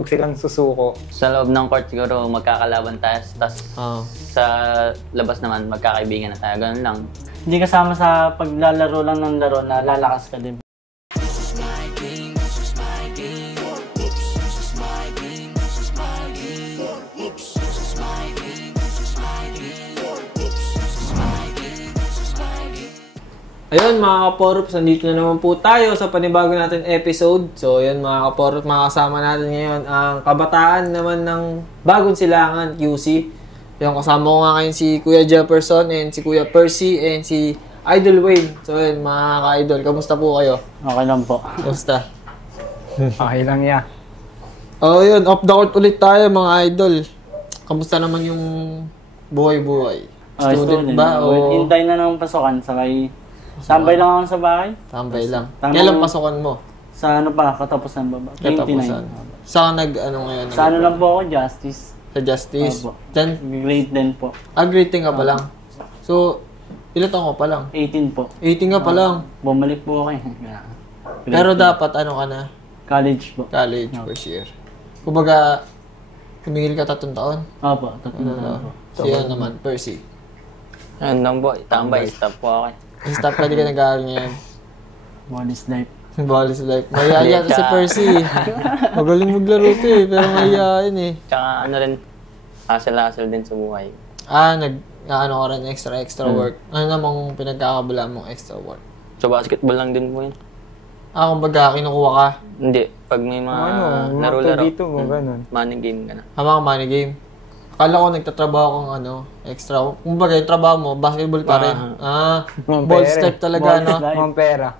Huwag silang susuko. Sa loob ng court siguro magkakalaban tayo, tapos sa labas naman magkakaibigan na tayo, ganun lang. Hindi kasama sa paglalaro lang ng laro na lalakas ka din. Ayun mga kaporops, nandito na naman po tayo sa panibago natin episode. So ayun mga kaporops, makakasama natin ngayon ang kabataan naman ng Bagong Silangan, QC. Yung kasama ko nga ngayon si Kuya Jefferson and si Kuya Percy and si Idol Wayne. So ayun mga ka-idol, kamusta po kayo? Okay lang po. Kamusta? Okay lang yan. Oh yun, off the court ulit tayo mga idol. Kamusta naman yung buhay-buhay? Student ba? O Hintay na ng pasokan, sakay tambay lang ako sa bahay. tambay lang. Kailan pasokan mo? Sa ano pa, katapusan ba ba? 29. Katapusan. Saan ngayon? Sa ano lang po ako, Justice. Sa Justice? Opo. Diyan? Grade 10 po. Grade 10 ka pa lang? So, ilan taon ka pa lang? 18 po. 18 ka pa lang? Bumalik po ako eh. Pero dapat ano ka na? College po. College, first year. Kumbaga, humingil ka 3 taon? Opo, 3 taon po. Siya naman, Percy. Ayun lang po, tambay, stop po ako. Stop ka, di ka nag-aaral ngayon. Bonus life. Bonus life. Mayaya to si Percy. Magaling maglaro to eh, pero mayayain eh. Tsaka ano rin, hassle din sa buhay. Ano ka rin, extra work. Ano namang pinagkakabala mong extra work? Sa basketball lang din po yun. Kumbaga, kinukuha ka? Hindi, pag may mga laro-laro. Dito mo, ganun. Money game ka na. Mga money game. Akala ko nagtatrabaho kang extra. Kumbaga, yung trabaho mo, basketball pa rin. Ball step talaga, no? Mga pera.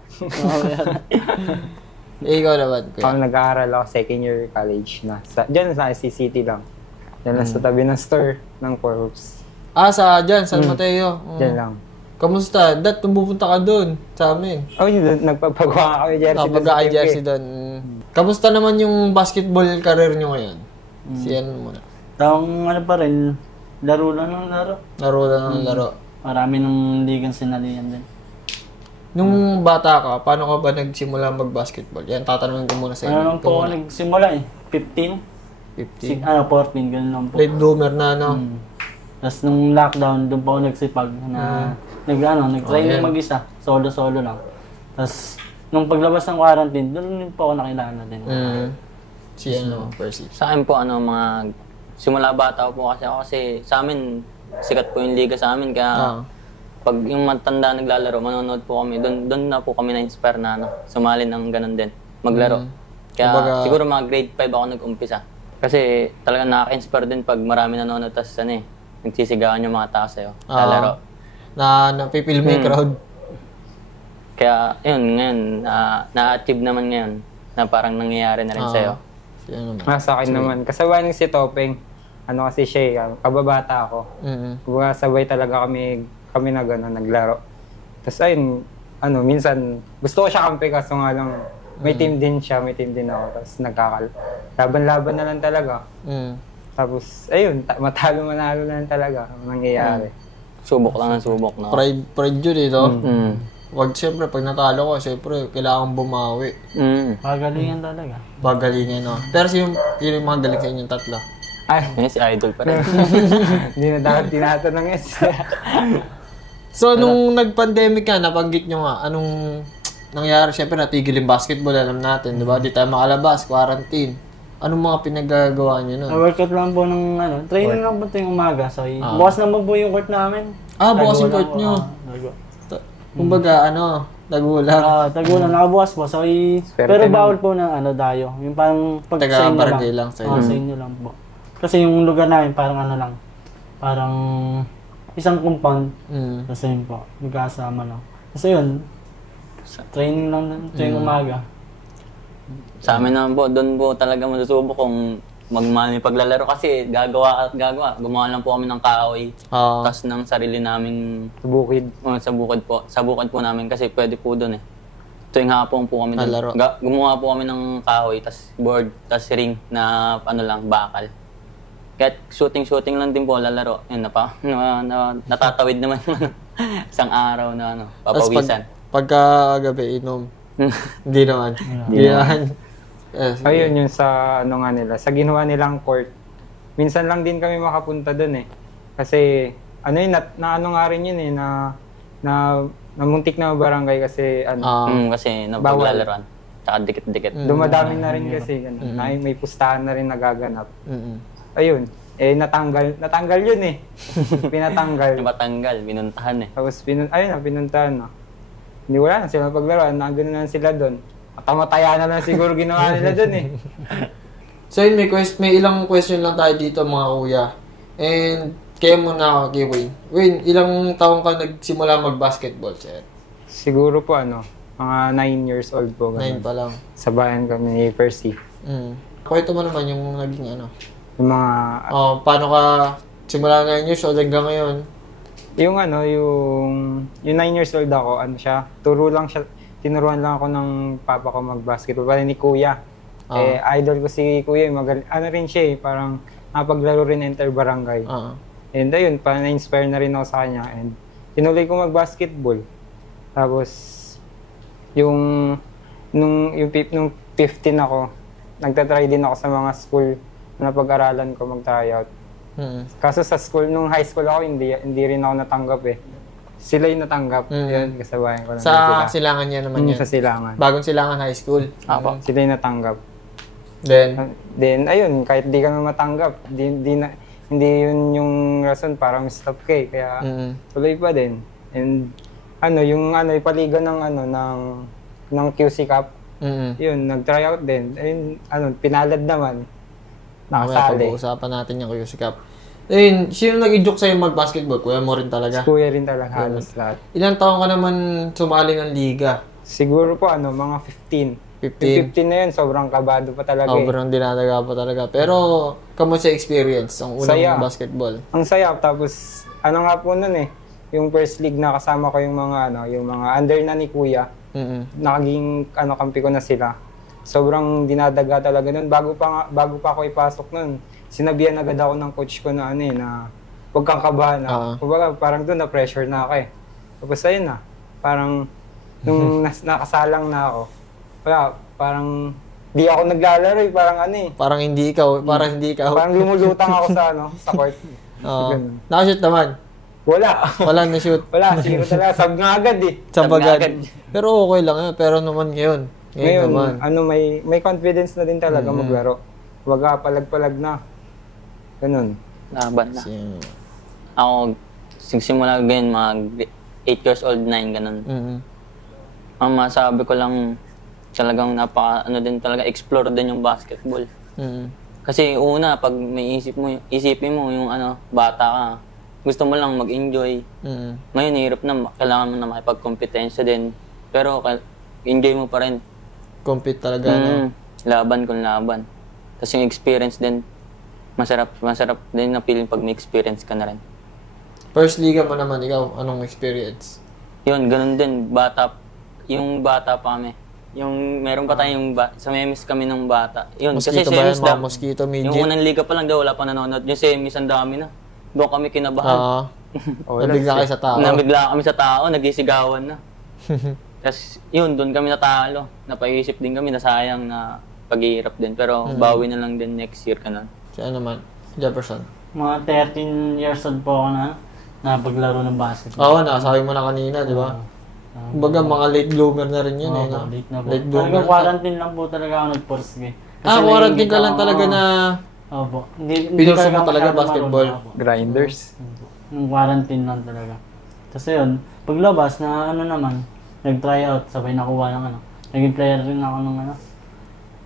Ikaw naman, kuya. Ako nag-aaral ako second year college na. Diyan sa SCCT lang. Diyan lang sa tabi ng store ng Corps. Diyan, San Mateo. Diyan lang. Kamusta? Nung pupunta ka doon sa amin. Yun, nagpapagawa kami jersey doon. Jersey doon. Kamusta naman yung basketball career nyo ngayon? Siyan muna. Ano pa rin, laro lang ng laro. Laro lang ng laro. Marami ng ligang sinalihan din. Nung bata ka, paano ka ba nagsimula mag-basketball? Yan, tatanungin ko muna sa inyo. Ano lang po ako nagsimula eh? 15? 15? 14, ganun lang po. Late bloomer na, no? Tapos nung lockdown, doon po ako nagsipag na nag-training mag-isa. Solo-solo lang. Tapos nung paglabas ng quarantine, doon po ako nakilala din. Percy. Sa akin po, mga simula bata po kasi sa amin, sikat po yung liga sa amin. Kaya pag yung matanda naglalaro, manonood po kami. Doon na po kami na-inspire na sumali ng ganun din, maglaro. Kaya siguro mga grade 5 ako nag-umpisa. Kasi talagang nakaka-inspire din pag marami nanonood, tapos nagsisigawan yung mga tao sa'yo, lalaro. Napipil mo yung crowd. Kaya yun, ngayon, na-achieve naman ngayon na parang nangyayari na rin sa'yo. Sa akin naman, kasabay ng si Topeng. Kasi siya, kababata ako. Kumbaga sabay talaga kami naglaro. Tapos ayun, minsan, gusto ko siya kampi kaso nga lang, may team din siya, may team din ako. Tapos laban-laban na lang talaga. Tapos, ayun, manalo na lang talaga ang nangyayari. Subok lang ang subok, no? Pride yun eh, no? Siyempre, pag natalo ko, siyempre, kailangan bumawi. Pagalingan talaga. Pagalingan, no? Pero sino yung mga galing sa inyong tatlo? Si Idol pa rin. Hindi na dapat tinatanong yan. So, nung nag-pandemic ka, nabanggit nyo nga, anong nangyari? Siyempre, natigil yung basketball, alam natin, di ba? Di tayo makalabas, quarantine. Anong mga pinagagawa nyo nun? Workout lang po ng training lang po ito yung umaga. So, bukas naman po yung court namin. Bukas yung court nyo. Kumbaga, tagulang. Tagulang, nakabukas po. So, pero bawal po na dayo. Yung parang pag sa inyo lang. Sa inyo lang po. Kasi yung lugar namin parang parang isang compound. Kasi yun po, magkasama lang. Kasi yun, training lang ito yung umaga. Sa amin naman po, doon po talaga masusubok kung magmahal yung paglalaro kasi gagawa. Gumawa lang po kami ng kahoy. Tapos ng sarili naming bukid. Sa bukid po namin kasi pwede po doon eh. Tuwing hapon po kami doon. Gumawa po kami ng kahoy, tapos board, tapos ring na bakal. Kahit shooting lang din po lalaro. Yun natatawid naman yung isang araw na papawisan. Pagka gabi inom. Hindi naman. Hindi naman. Ayun, yun sa ano nga nila, sa ginawa nilang court. Minsan lang din kami makapunta doon eh. Kasi ano yun, na ano nga rin yun eh, na muntik na barangay kasi ano. Kasi napaglalaroan. Tsaka dikit-dikit. Dumadami na rin kasi, may pustahan na rin nagaganap. Ayun, natanggal yun eh. Pinatanggal. Napatanggal, binuntahan eh. Tapos pinuntahan na. Hindi wala na sila paglaruan, nagano na sila doon. Matamataya na lang siguro ginawa nila doon eh. So yun, may ilang question lang tayo dito mga kuya. And kaya muna ako kay Wayne. Wayne, ilang taong ka nagsimula mag-basketball, sir? Siguro po mga 9 years old po. 9 pa lang. Sa bayan kami ni Percy. Kwento mo naman yung naging Yung mga... paano ka simula 9 years old hanggang ngayon? Yung 9 years old ako, tinuruan lang ako ng papa ko mag-basketball. Pala ni Kuya. Idol ko si Kuya. Rin siya parang napaglaro rin inter-barangay. And ayun, na-inspire na rin ako sa kanya. And tinuloy ko mag-basketball. Tapos, nung 15 ako, nagtatry din ako sa mga school na pag-aralan ko mag-tryout. Kaso sa school, nung high school ako, hindi rin ako natanggap eh. Sila yung natanggap. Yun, kasabayan ko na sa sila. Silangan niya naman yan? Sa Silangan. Bagong Silangan High School? Sila yung natanggap. Then, ayun, kahit di kami matanggap, hindi yun yung rason para stop ka eh. Kaya tuloy pa din. And ipaligan ng QC Cup. Yun, nag-try out din. Ayun, pinalad naman. Nakasali. Pag-uusapan natin yung QC Cup. Ayun, sino nag-injok sa'yo mag-basketball? Kuya mo rin talaga? Kuya rin talaga, halos lahat. Ilang taon ka naman sumali ng liga? Siguro po, mga 15. 15 na yun, sobrang kabado pa talaga sobrang dinadaga pa talaga. Pero, kamusta experience ang unang basketball? Ang saya. Tapos, nga po nun eh, yung first league na kasama ko yung mga under na ni Kuya. Naging kampi ko na sila. Sobrang dinadaga talaga nun. Bago pa ako ipasok nun, sinabihan agad ako ng coach ko na huwag kang kabahan. Kumbaga, parang doon na-pressure na ako eh. Tapos ayun na, parang nung nakasalang na ako, parang di ako naglalaro eh, Parang hindi ikaw. Parang lumulutang ako sa court. Nakashoot naman? Wala na-shoot? Wala, zero talaga. Sab nga agad eh. Sab agad. Pero okay lang yan. Pero naman ngayon naman. May confidence na din talaga maglaro. Huwag palag-palag na. Ganun. Laban na. Ako, simula ganyan, mga 8 years old, 9, ganun. Masabi ko lang, talagang talaga, explore din yung basketball. Kasi una, pag may isipin mo yung bata ka, gusto mo lang mag-enjoy. Ngayon, hirap na, kailangan mo na makipagkompetensya din. Pero, enjoy mo pa rin. Compete talaga, Laban kung laban. Tapos yung experience din, masarap din na feeling pag may experience ka na rin. First liga mo naman, ikaw, anong experience? Yun, ganun din. Yung bata pa kami. Yung meron pa tayong sa memes kami ng bata. Yun, Mosquito kasi ba yan? Mosquito, midget? Yung unang liga pa lang daw, wala pa nanonood. Yung semis, ang dami na. Doon kami kinabahan. Nabigla kayo sa tao. Nabigla kami sa tao, nagisigawan na. Tapos yun, doon kami natalo. Napaisip din kami na sayang na paghihirap din. Pero bawi na lang din next year ka na. Siya naman, Jefferson. Mga 13 years old po ako na paglaro ng basketball. Oo, nakasabi mo na kanina, di ba? Kumbaga, mga late bloomer na rin yun eh. Late na po. Late bloomer. Talagang quarantine lang po talaga ako nag-porsige. Quarantine ka lang talaga na... Opo. Pinurso mo talaga basketball. Grinders. Yung quarantine lang talaga. Kasi yun, paglabas na nag-try out, sabay nakuha ng naging player rin ako ng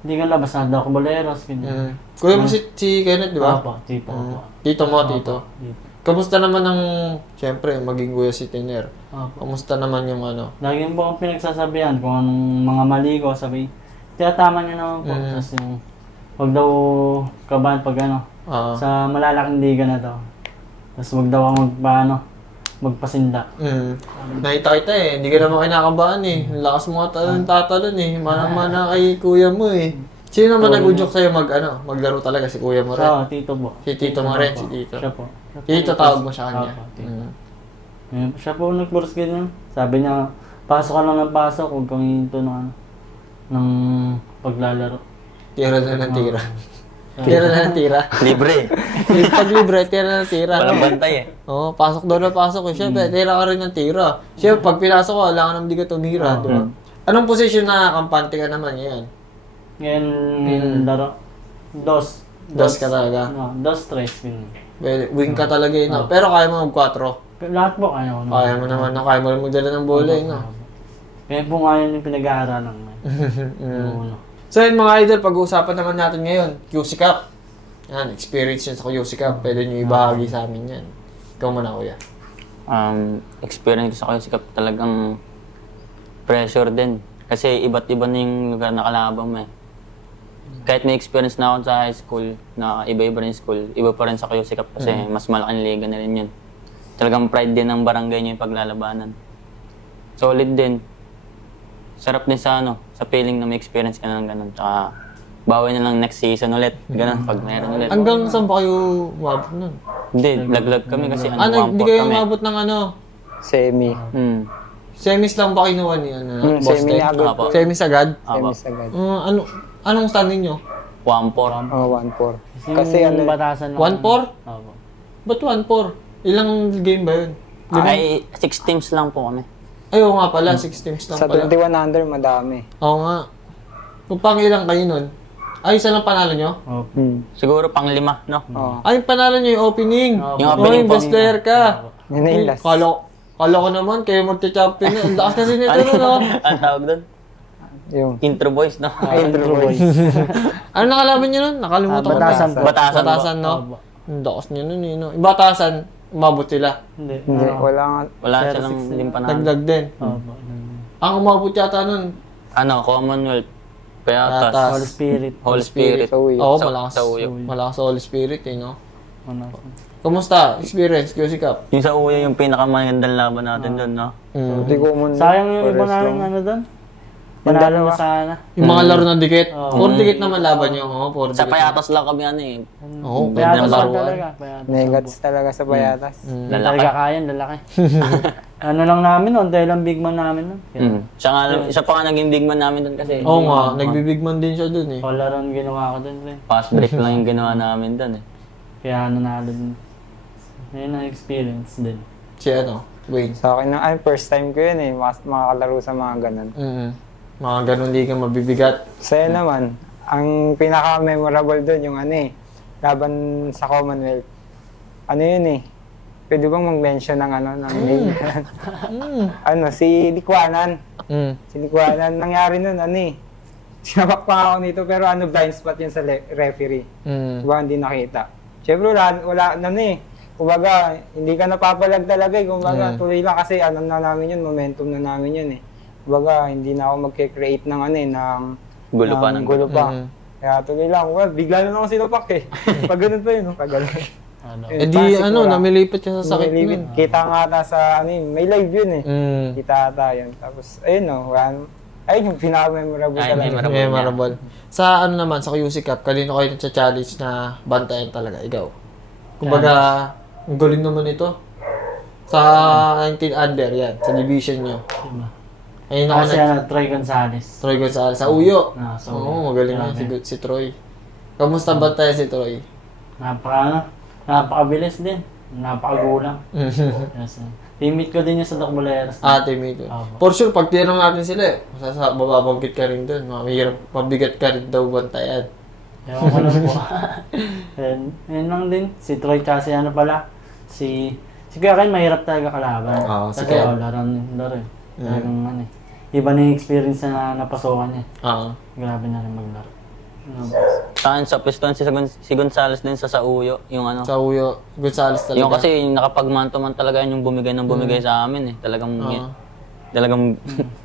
hindi ka labas na daw boleros, ganyan. Kuya mo si Kenneth, di ba? Opo, tito. Tito mo, tito. Kamusta naman siyempre, maging kuya si Tiner? Kamusta naman yung Lagi po akong pinagsasabihan kung anong mga mali ko, sabi, tiyatama niya naman po. Tapos yung, huwag daw kabahan pag sa malalaking liga na daw. Tapos huwag daw ako magpasinda. Nakita kita eh, hindi ka naman kinakabahan eh. Lakas mo tatalon eh. Mana-mana kay kuya mo eh. Sino naman nag-udyok sa'yo maglaro talaga? Si kuya mo rin? Oo, tito po. Si tito mo rin, si tito. Siya po. Tito tawag mo sa kanya? Siya po nag-course ganyan. Sabi niya, pasok ka lang ng pasok, huwag kang hinto ng paglalaro. Tira na ng tira. Tira na ng tira. Libre. Pag libre, tira na ng tira. Walang bantay eh. Oo, pasok doon na pasok eh. Siyempre, tira ka rin ng tira. Siyempre, pag pinasok ko, wala ka naman di ka tumira. Diba? Anong posisyon na kampante ka naman ngayon? Ngayon, laro. Dos ka talaga? No, dos, tres. Wing ka talaga yun. No? Pero kaya mo mag-4. Lahat po kaya ko. Kaya mo naman. Kaya mo rin magdala ng bola eh. No? Kaya po nga yun yung pinag-aaralan. So yun mga idol, pag-uusapan naman natin ngayon, QC Cup. Yan, experience yun sa QC Cup. Pwede nyo ibahagi sa amin yan. Ikaw muna, kuya. Experience ko sa QC Cup talagang pressure din. Kasi iba't iba na yung lugar na kalaban mo eh. Kahit may experience na ako sa high school, na iba-iba rin school, iba pa rin sa QC Cup kasi mas malaking liga na rin yun. Talagang pride din ng barangay nyo yung paglalabanan. Solid din. Sarap din sa sa feeling na may experience ka na ng ganun. Tsaka bawi na lang next season ulit. Ganun, pag meron ulit. Hanggang saan ba kayo umabot nun? Hindi, laglag kami kasi Hindi kayo umabot ng Semi. Semis lang ba kinuha niya? Semi agad po. Semis agad? Semis agad. Anong stand ninyo? 1-4. 1-4. Kasi batasan 1-4? lang. Ba't 1-4? Ilang game ba yun? Ay, 6 teams lang po kami. Ay, oo nga pala, 6 teams lang sa pala. 21 under, madami. Oo nga. Kung pangilang kayo nun? Ay, isa lang panalo nyo? Siguro pang 5, no? Ay, panalo nyo yung opening. Yung opening best player ka. Yun na yung last. Kala ko naman, kayo magta-champion na. Ang lakas kasi nito, no? Ang tawag doon? Yung Intro boys, no? Intro boys. Ano nakalaban nyo nun? Nakalimutan ko. Batasan, no? Ang lakas nyo nun, no? Yung Batasan, umabot sila. Hindi. Wala silang limpanalo. Dagdag din. Ang umabot yata nun. Commonwealth. Payatas. Holy Spirit. Oo, malakas. Malakas sa Holy Spirit, eh, no? Kumusta? Experience, QC Cup? Yung sa Uyo, yung pinakamagandang laban natin doon, no? Sayang yung iba namin doon. Panalo na sana. Yung mga laro ng dikit. Puro dikit naman laban nyo. Sa Payatas lang kami eh. Oo, Payatas lang laruan. talaga. Negats talaga sa Payatas. Talaga kaya, lalaki. Ano lang namin nun, dahil ang big man namin nun. Isa pa nga naging big man namin doon kasi. Oo nga, nagbibigman din siya doon eh. Wala rin ginawa ko doon. Fast break lang yung ginawa namin doon eh. Kaya nanalo din. Yun ang experience din. Si Wayne. Sa akin first time ko yun eh, makakalaro sa mga ganun. Mga ganun di ka mabibigat. Sa'yo naman, ang pinaka-memorable doon yung laban sa Commonwealth. Ano yun eh, pwede bang mag-mention ng ng name? Si Likwanan. Si Likwanan, nangyari nun, sinapak pa ako nito, pero blind spot yun sa referee. Diba, hindi nakita. Siyempre, wala kumbaga, hindi ka napapalag talaga eh. Kumbaga, tuloy lang kasi na namin yun, momentum na namin yun eh. Kumbaga, hindi na ako mag-create ng gulo pa. Kaya tuloy lang. Well, bigla na lang ako sinupak eh. Pag ganun pa yun, pag ganun. Namilipat siya sa sakit nun. Kita nga ata sa, may live yun eh. Kita ata yun. Tapos, ayun ayun yung pinaka-memorable talaga. Memorable. Sa naman, sa QC Cup, kanino kayo nagcha-challenge na bantayan talaga? Ikaw? Kumbaga, ang galing naman ito. Sa 19 under, yan. Sa division nyo. Ayun ako Troy Gonzales. Troy Gonzales. Sa Uyo. Oo, magaling na si Troy. Kamusta bantayan si Troy? Napakabilis din. Napakagulang. Teammate ko din yung sa Docboleros. Teammate ko. For sure, pag tinanong natin sila mababanggit ka rin doon. Mabigat ka rin daw bantayan. Ewan ko lang po. Yun lang din. Si Troy kasi si Kuya Ken mahirap talaga kalaban. Si Kasi Ken. laro eh. Talagang iba na yung experience na napasukan niya. Grabe na rin maglaro. Sa Piston, si Gonzales din sa Uyo. Yung Sa Uyo, Gonzales talaga. Yung kasi nakapag-man-to-man talaga yung bumigay sa amin eh. Talagang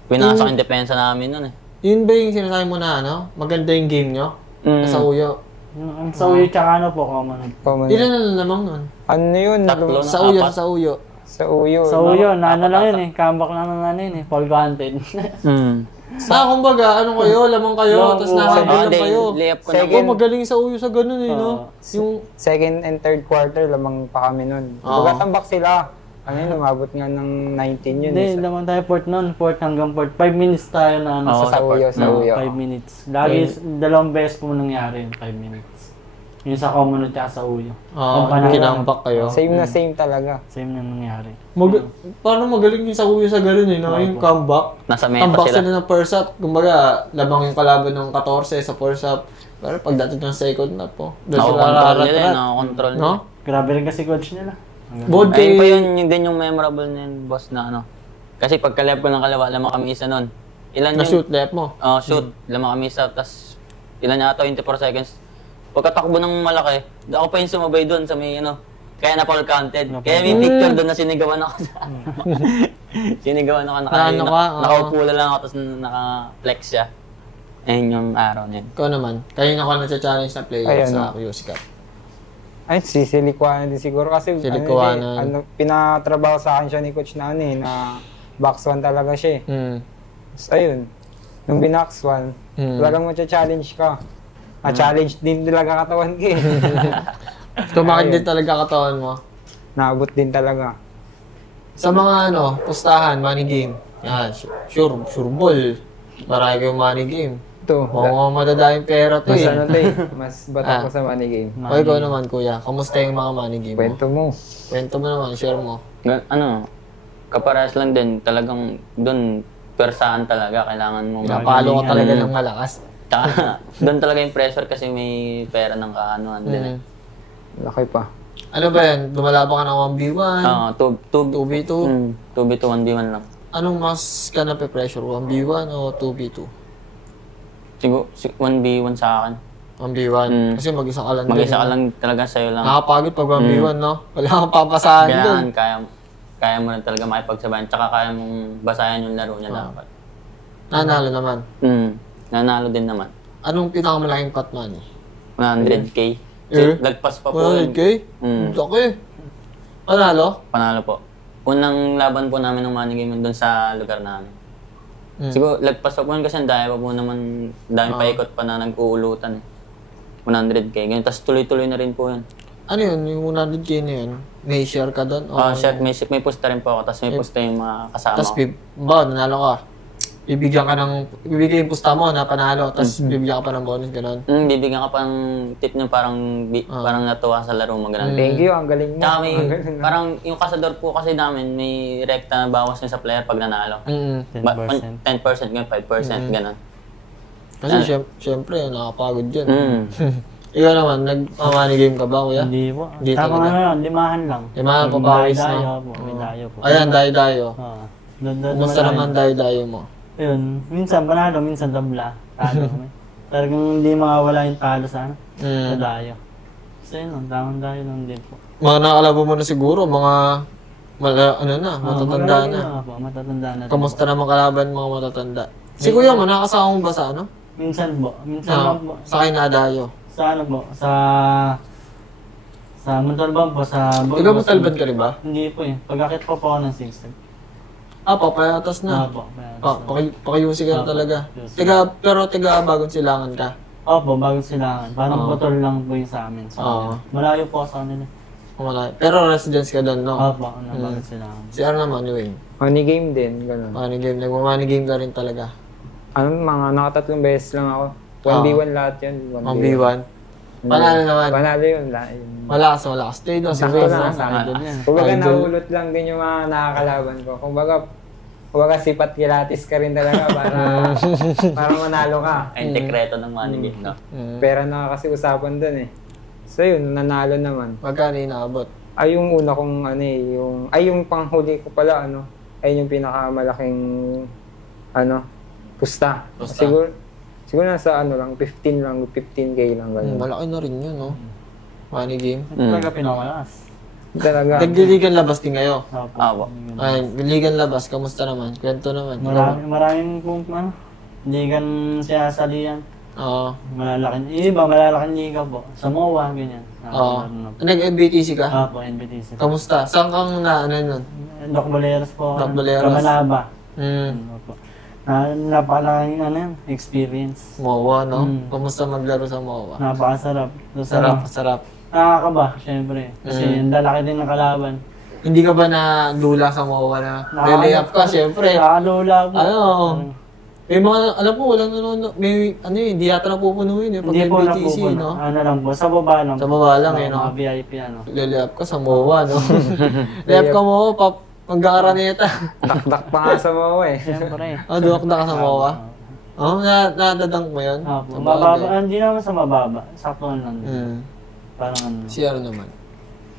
pinasok yung depensa namin nun eh. Yun ba yung sinasabi mo na maganda yung game nyo? Sa Uyo? Sa Uyo tsaka Common. Ilan na namang nun? Ano yun? Tatlo na, Sa Uyo, apat. sa Uyo. Sa Uyo. Sa Uyo, lang yun eh. Comeback lang yun eh. Paul Ganted. Kumbaga, kayo, lamang kayo, tapos nahabol lang kayo. Layup ko na. Magaling sa Uyo sa ganun eh, no? Yung second and third quarter, lamang pa kami nun. Tambak sila. Ano yun, umabot nga ng 19 yun. Hindi, naman tayo port noon. Port hanggang port. 5 minutes tayo na ano. Oo, Sa Uyo, sa Uyo. 5 minutes. Lagi, 2 beses po nangyari yun, 5 minutes. Yung sa Comonut at sa Uyo. Kinambak kayo. Same na same talaga. Same na nangyari. Paano magaling yung sa Uyo sa ganun eh, no? Yung comeback. Nasa meta Comeback sila. sila ng first half. Kumbaga, labang yung kalaban ng 14 sa first half. Pero pagdating ng second half po, doon sila Nakakontrol nila, nararatrat. nakakontrol nila. No? Grabe rin kasi coach nila. Bod Ayun pa kay... yun din yung memorable na yun, boss, na ano. Kasi pagka-left ko ng kalawa, lamang kami isa nun. Ilan Na-shoot left mo. Shoot. Lamang kami isa, tas ilan yata, 24 seconds. Pagkatakbo ng malaki, ako pa yung sumabay doon sa may ano, kaya na-foul counted. Kaya may picture doon na sinigawan ako sa... sinigawan ako, nakaupo lang ako, tapos naka-flex siya. Ayun yung araw na yun. Ikaw naman, kanina ko na-challenge na player Ay, sa QC Cup. Ay, si Silikwanan din siguro kasi Silikwanan. pinatrabaho sa akin siya ni coach na ano eh, na box 1 talaga siya eh. So, ayun, nung binox 1, talagang matcha-challenge ka. Challenge din talaga katawan ko eh. Tumakit din talaga katawan mo. Naabot din talaga. Sa mga pustahan, money game. Yan, sure ball. Marami kayong money game. Ito, Mga madadayang pera to mas eh. ano to eh, mas bata ko sa money game. O ikaw naman kuya, kamusta yung mga money game mo? Kwento mo. Kwento mo naman, share mo. Kaparehas lang din, talagang doon, persahan talaga, kailangan mo. Napalo ka talaga ng malakas. Doon talaga yung pressure kasi may pera ng kaanoan din eh. Laki pa. Ano ba yan? Lumalaban ka ng 1v1? 2v2? 2v2, 1v1 lang. Anong mas ka na pressure? 1v1 o 2v2? Siguro, 1v1 sa akin. 1v1? Kasi mag-isa ka lang din. Mag-isa ka lang talaga sa'yo lang. Nakakapagod pag 1v1, no? Wala kang papasahan doon. Kaya mo na talaga makipagsabayan. Tsaka kaya mong basayan yung laro niya dapat. Nanalo naman. Nanalo din naman. Anong pinakamalaking pot money? 100k. Lagpas pa po. 100k? Laki. Panalo? Panalo po. Unang laban po namin ng money game doon sa lugar namin. Siguro, lagpas pa po yun kasi ang dami pa po naman, dami paikot pa na nag-uulutan eh. 100k. Ganyan. Tapos tuloy-tuloy na rin po yun. Ano yun? Yung 100k na yun? May share ka doon? Share, may pusta rin po ako. Tapos may pusta yung mga kasama Tapos, ko. nanalo ka. Bibigyan yung pusta mo na panalo, tapos bibigyan ka pa ng bonus, gano'n. Bibigyan ka pa ng tip nyo, parang natuwa sa laro mo, gano'n. Thank you, ang galing mo. Tsaka parang yung kasador po kasi namin, may rekta na bawas nyo sa player pag nanalo. 10%, ganun, 5%, gano'n. Kasi syempre, nakapagod yun. Ikaw naman, nag-money game ka ba, kuya? Hindi po. Hindi Tama talaga. nga yun, limahan lang. Limahan pa bawis, no? Dayo po, may dayo po. Ayan, dayo-dayo. Kumusta Kumusta naman dayo-dayo mo? Ayun, minsan panalo, minsan tabla. Talo kami. Talagang hindi mawawala yung talo sa dayo. So yun, tamang dayo lang din po. Mga nakalaban mo na siguro, matatanda na. Matatanda na. Kamusta naman kalaban mga matatanda? Si kuya mo, nakasama mo ba sa ano? Minsan po. Minsan lang po. Sa akin na dayo. Sa ano po? Sa Montalban po. Ikaw Montalban ka rin ba? Hindi po eh. Pag-akit po ako ng 6. Papayatas na. Opo. Pakayusi ka na talaga. Pero bagong silangan ka. Opo, bagong silangan. Parang botol lang po yung sa amin. Malayo po sa kanila. Pero residence ka doon, no? Opo, bagong silangan. Si ano naman, Wayne? Money game din, gano'n. Money game. Nagma-money game ka rin talaga. Nakatatlong beses lang ako. 1v1 lahat yun. 1v1. Panalo naman. Panalo yun. Malakas. Stay doon. Si Wayne na. Kumbaga nahulot lang din yung mga nakakalaban ko. Kumbaga sipat kilatis ka rin talaga para manalo ka. Ay, tekreto ng money game, no? Pera na kasi usapan dun eh. So yun, nanalo naman. Magkano inaabot? Ay, yung una kong yung panghuli ko pala, ay yung pinakamalaking, pusta. Siguro nasa 15k lang. Malaki na rin yun, no? Money game. Talaga pinakalas. Talaga. Nagliligan labas din kayo? Opo. Ay, ligan labas. Kamusta naman? Kwento naman. Maraming ligan siya salihan. Oo. Malalaking liga po. Sa MOA, ganyan. Oo. Nag-MBTC ka? Opo, NBTC. Kamusta? Saan kang nun? Doc Boleros po. Doc Boleros. Kamanaba. Opo. Napakalaking experience. MOA, no? Kamusta maglaro sa MOA? Napakasarap. Sarap. Nakakaba, syempre. Kasi ang lalaki din ng kalaban. Hindi ka ba na lula sa MOA na lay-up ka, syempre? Nakalula po. Ano? May mga, alam mo, walang nanonood. May, ano yun, hindi yata napupunuin eh. Pag Hindi po MBTC, napupuno. no? Ano lang po, sa baba lang. Sa baba lang, eh, no? Mga VIP, ano. Lay-up ka sa MOA, no? Lay-up ka MOA, magkakaraneta. Dakdak pa nga sa MOA eh. Siyempre. Duwak-dak ka sa MOA? Nadadang mo yun? Mababa, hindi naman sa mababa. Sakto lang. Parang ano. Si ano naman?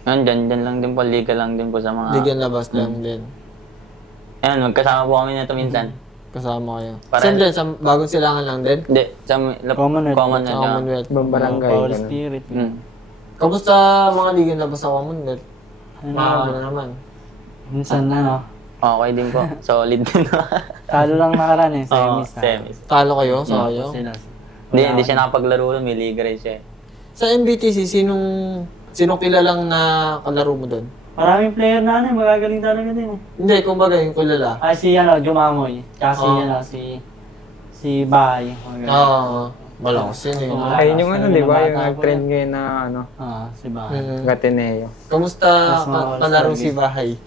Dyan lang din po, liga lang din po sa mga... Ligan labas lang din. Ayan, magkasama po kami nito minsan. Kasama kayo. Para- Saan din? Sa bagong silangan lang din? Hindi, sa Commonwealth. Commonwealth. Ibang barangay. Power ganun. Spirit. Kamusta mga ligan labas sa Commonwealth? Ano naman? Minsan ano. Okay din po. Solid din. Talo lang nakaraan eh. Oo, Semis. semis. Talo kayo? Sa kayo? Sila. Hindi siya nakapaglaro nun, may liga rin siya. Sa MBTC, sinong kilalang na kalaro mo doon? Maraming player na ano eh. Magagaling talaga din eh. Hindi, kumbaga yung kilala. Ay si ano, Jumamoy. Kasi si Bahay. Oo. Malakas yun eh. Ayun yung ano, di ba? Yung nag-trend ngayon na ano, Si Bahay. Gatineo. Kamusta kalaro si Bahay?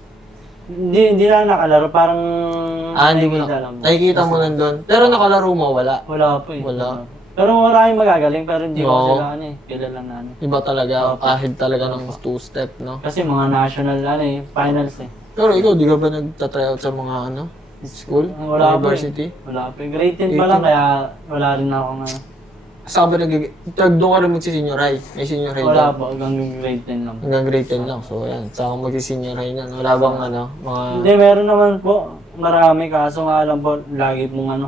Hindi na nakalaro. Parang Hindi mo na. Nakikita mo nandun. Pero nakalaro mo, wala. Wala po eh. Wala. Pero maraming magagaling pero hindi ko Oo. sila ano eh. Kilala na ano. Iba talaga. Kahit talaga ng two-step, no? Kasi mga national ano eh. Finals eh. Pero ikaw, di ka ba nagtatryout sa mga ano? School? Wala po University? Wala po. Grade 10 pa lang kaya wala rin ako nga. Saan ba doon ka rin magsisenior high? May senior high Wala doon? po. Hanggang grade 10 lang. Hanggang grade 10 lang. So, ayan. Saan ka magsisenior high na? Wala bang ano? Mga... Hindi, meron naman po. Marami kaso nga alam po. Lagi pong ano.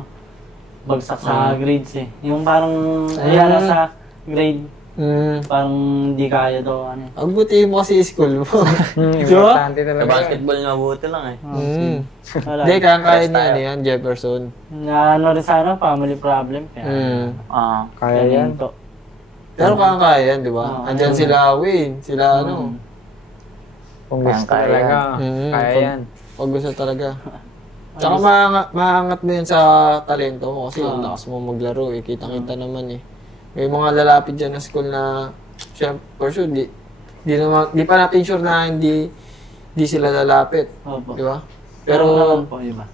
Bagsak sa grades eh. Yung parang ayan na sa grade. Parang hindi kaya daw ano. Ang buti mo kasi school mo. Importante Sa talaga. basketball na mabuti lang eh. Wala. Hindi, kaya niya ano yan, Jefferson. Na ano rin sana, family problem. Kaya, Kaya yan. to. Pero kaya yan, di ba? Andyan sila Wayne, sila ano. Kung gusto Kaya talaga, yan. kaya yan. Pag gusto talaga. Tsaka maangat mo yan sa talento mo kasi ang lakas mo maglaro eh. Kitang-kita naman eh. May mga lalapit dyan na school na, syempre, for sure, di pa natin sure na hindi sila lalapit. Opo. Di ba? Pero Pero, naman po iba.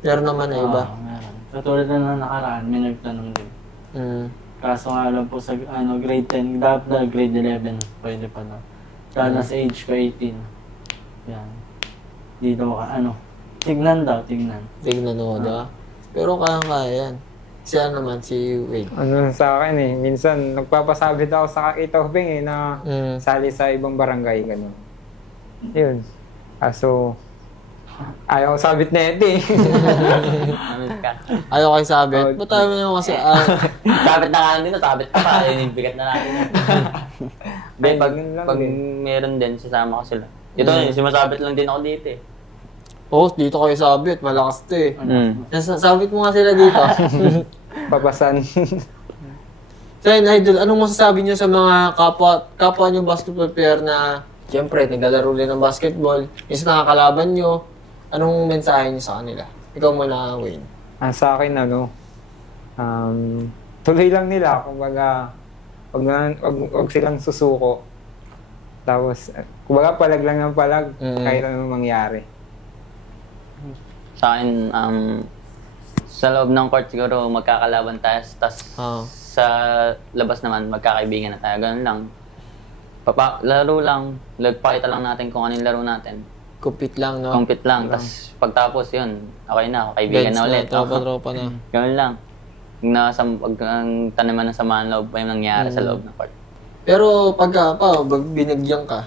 pero naman na iba. Meron. Katulad na nakaraan, may nagtanong din. Kaso nga lang po sa ano, grade 10, dapat na grade 11, pwede pa na. Kaya nasa age ko 18. Yan. Dito ka, ano, tignan. Tignan mo, di ba? Pero kaya yan. Siya naman, si Wade. Ano sa akin eh, minsan nagpapasabit ako sa Kakitobing eh na sali sa ibang barangay, gano'n. Yun. Kaso, ayaw ko sabit na ito eh. Ayaw kayo sabit. Ba't tayo naman kasi, Sabit na nga dito, sabit ka pa. Yung bigat na natin. Hindi, pag meron din, sasama ko sila. Ito, sumasabit lang din ako dito eh. dito kayo sabit, malakas to eh. Sabit mo nga sila dito. Papasan. So yun, Idol, anong masasabi niyo sa mga kapwa niyo basketball player na siyempre, naglalaro din ng basketball, is nakakalaban niyo, anong mensahe niyo sa kanila? Ikaw muna, Wayne. Sa akin, tuloy lang nila. Kumbaga, wag silang susuko. Tapos, kumbaga, palag lang ng palag, kahit anong mangyari. Sa akin, sa loob ng court siguro magkakalaban tayo, tas sa labas naman magkakaibigan na tayo. Ganun lang. Laro lang, pakita lang natin kung ano yung laro natin. Compete lang, no? Compete lang, tas pagtapos yun, okay na, kaibigan na ulit. Tropa na. Ganun lang. Ang tanaman ng samahan loob pa yung nangyari sa loob ng court. Pero pag binagyan ka,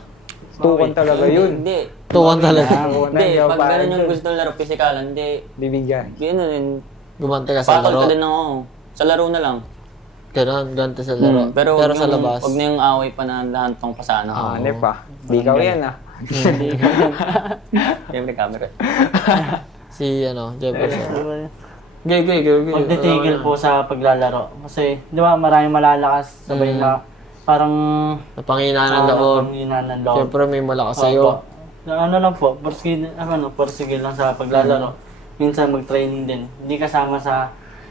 Tukan talaga yun. Hindi. tuwan talaga. Hindi, pag gano'n yung gusto ng laro, physical, hindi. Bibigyan. Gano'n, Gumante ka sa patol laro. ka din ako. Sa laro na lang. Ganon, ganito sa laro. Pero sa labas. Huwag na yung away pa na lahantong pa sana. Ano pa? Di ikaw yan Siyempre camera. Si Jefferson. Gay. Magtitigil po sa paglalaro. Kasi, di ba, maraming malalakas. Sabay na, parang... Napanginaan ng loob. Napanginaan ng loob. Siyempre may malakas sa'yo. Ano lang po, porsigil lang sa paglalaro. Minsan mag-training din. Hindi kasama sa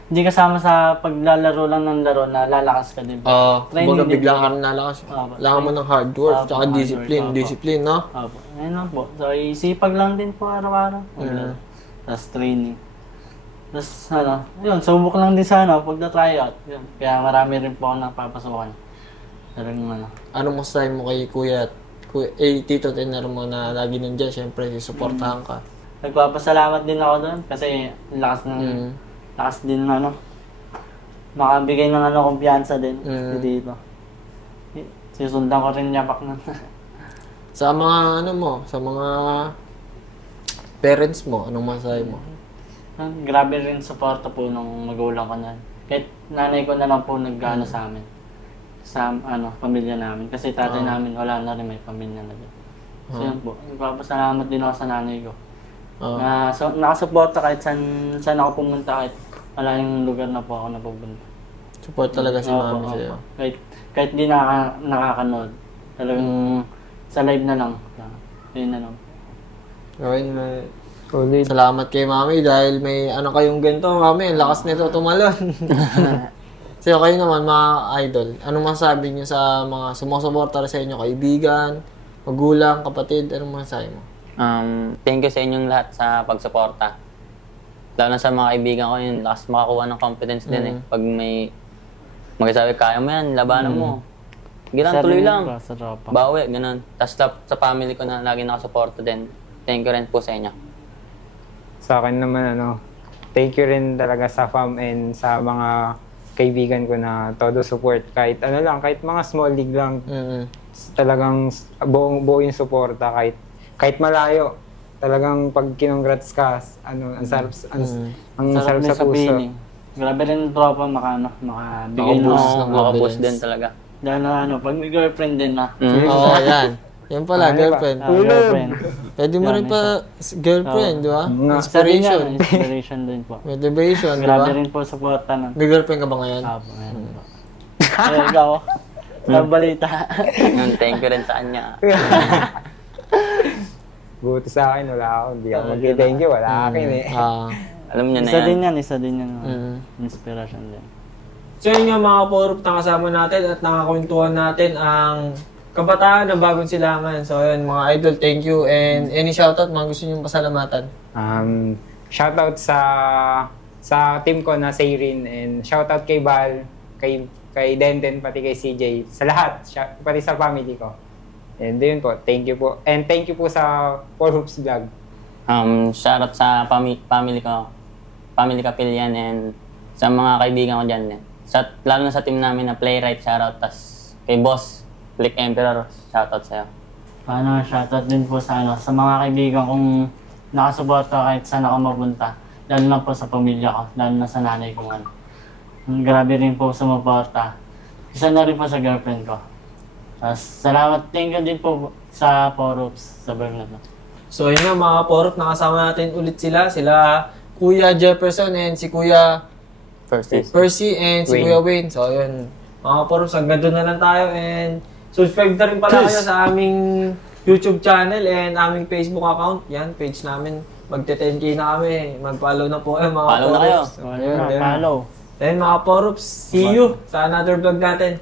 hindi kasama sa paglalaro lang ng laro na lalakas ka din. Kumbaga bigla ka rin lalakas. Kailangan mo ng hard work, tsaka discipline, no? Opo. Ayun lang po. So, isipag lang din po araw-araw. Tapos training. Tapos, yun, subok lang din sana pag na-tryout. Yun. Kaya marami rin po ako napapasukan. Talagang Anong masasabi mo kay Kuya Tito Tenero mo na lagi nandiyan? Siyempre, susuportahan ka. Nagpapasalamat din ako doon kasi lakas din makabigay ng kumpiyansa din dito. Susundan ko rin yapak na. Sa mga sa mga parents mo, anong masasabi mo? Grabe rin suporta po ng magulang ko na. Kahit nanay ko na lang po nag-ano sa amin. Sa pamilya namin. Kasi tatay namin wala na rin, may pamilya na din. So yun po, nagpapasalamat din ako sa nanay ko. Nakasuporta kahit saan ako pumunta, kahit malayong lugar na po ako napupunta. Support talaga si mami sa'yo. Kahit di nakakanood. Talagang sa live na lang. Yun na lang. Okay, salamat kay mami dahil may kayong ganito. Mami, ang lakas nito tumalon. So kayo naman mga idol, anong masasabi niyo sa mga sumusuporta sa inyo, kaibigan, magulang, kapatid, anong masasabi mo? Thank you sa inyong lahat sa pagsuporta. Lalo na sa mga kaibigan ko yun, lakas makakuha ng confidence din Pag may magsasabi, kaya mo yan, labanan mo. Ganun, tuloy lang. Bawi, ganun. Tapos sa family ko na lagi nakasuporta din. Thank you rin po sa inyo. Sa akin naman, thank you rin talaga sa fam and sa mga kaibigan ko na todo support. Kahit kahit mga small league lang. Talagang buo yung suporta kahit malayo. Talagang pag kinongrats ka, ang sarap sa puso. Grabe rin tropa makabigay Makaboost din talaga. Dahil pag may girlfriend din yan. Yan pala, girlfriend. Pwede mo rin pa girlfriend, di ba? Inspiration. Inspiration din po. Motivation, di ba? Grabe rin po supporta na. May girlfriend ka ba ngayon? Ngayon po. Ay, ikaw. Balita. Thank you rin sa kanya. Buti sa akin, wala ako. Hindi ako mag-thank you, wala akin Alam niya na yan. Isa din yan. Inspiration din. So yun nga mga Porup, nakasama natin at nakakwentuhan natin ang kabataan ng Bagong Silangan. So yun mga idol, thank you. And any shoutout mga gusto nyo pasalamatan? Shoutout sa team ko na Sayrin, and shoutout kay Bal, kay Denden, pati kay CJ, sa lahat, pati sa family ko. And yun po, thank you po. And thank you po sa Four Hoops Vlog. Shoutout sa family ko, family Kapilyan, and sa mga kaibigan ko dyan. Lalo na sa team namin na Playwright, shoutout. Tas kay Boss, Click Emperor, shoutout sa'yo. Shoutout din po sa mga kaibigan kong nakasuporta kahit saan ako mapunta. Lalo na po sa pamilya ko, lalo na sa nanay ko. Grabe rin po sumuporta. Isa na rin po sa girlfriend ko. Salamat, thank you din po sa Porups sa vlog na to. So yun nga mga Porup, nakasama natin ulit sila Kuya Jefferson and si Kuya Percy and si Kuya Wayne. So yun, mga Porups, hanggang doon na lang tayo, and subscribe na rin pala kayo sa aming YouTube channel and aming Facebook account. Yan, page namin, magte-10K na kami. Mag-follow na po mga Follow Porups. na kayo. Follow. Then mga Porups, see you sa another vlog natin.